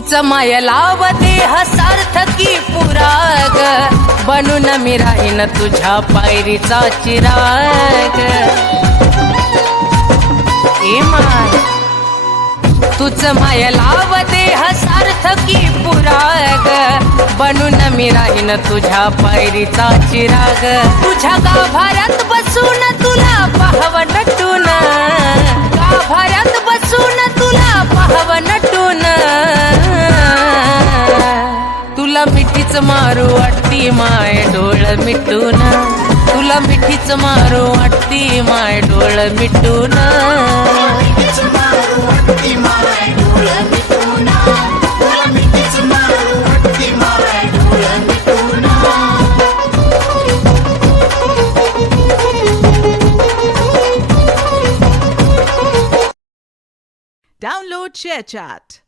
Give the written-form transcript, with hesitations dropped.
तूच माय लाव देह सार्थकी पुराग बनून मी राहीन तुझ्या पायरीचा चिराग इमान तूच माय लाव देह सार्थकी पुराग बनून मी राहीन तुझ्या पायरीचा चिराग तुझ्या गाभाऱ्यात बसून तुला पाहव नटून गाभाऱ्यात बसून तुला पाहव नटून तुला मिठीच मारू वाटती माय डोळ मिटून तुला मिठीच मारू वाटती माय डोळ मिटून Download ShareChat.